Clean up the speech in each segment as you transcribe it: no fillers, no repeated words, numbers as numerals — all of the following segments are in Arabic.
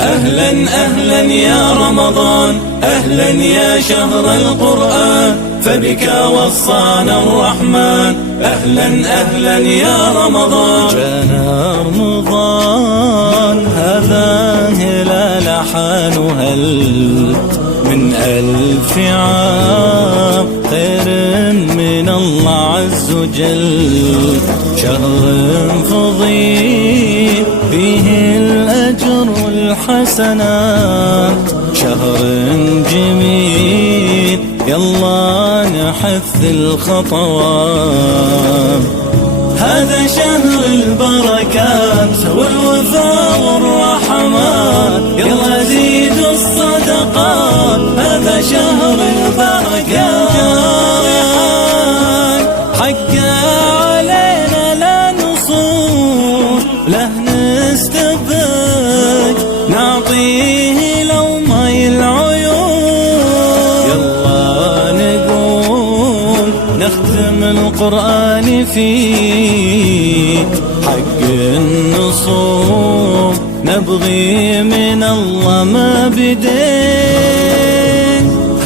أهلا أهلا يا رمضان، أهلا يا شهر القرآن، فبك وصانا الرحمن. أهلا أهلا يا رمضان، جانا رمضان هذا هلال حان هل من 1000 عام، خير من الله عز وجل، شهر فضيل فيه الأجر والحسنات، شهر جميل يلا نحث الخطوات. هذا شهر البركات والوفاء والرحمات، يلا زيدوا الصدقات. هذا شهر البركات، حق علينا لا نصوم له نستبق، نعطيه لو ماي العيون. يلا نقوم نختم القرآن فيه، حق النصوم نبغي من الله ما بدين.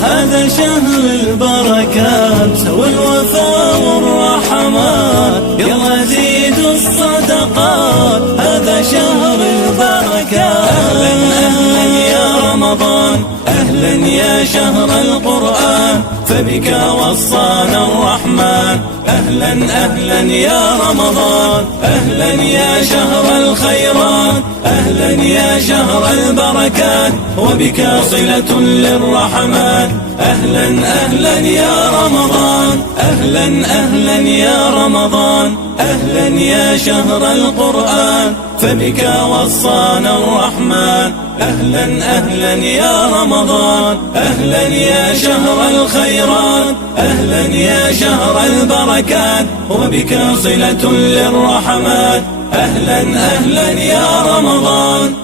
هذا شهر البركات والوفاء والرحمات، يلا زيدوا الصدقات. هذا شهر البركات. أهلا أهلا يا رمضان، أهلا يا شهر القرآن، فبك وصانا الرحمن. أهلا أهلا يا رمضان، أهلا يا شهر الخيرات، أهلا يا شهر البركات، وبك صلة للرحمن. أهلا أهلا يا رمضان، أهلا أهلا يا رمضان، أهلا يا شهر القرآن، فبك وصانا الرحمن. أهلا أهلا يا رمضان، أهلا يا شهر الخيرات، أهلا يا شهر البركات، وبك صلة للرحمن. أهلا أهلا يا رمضان.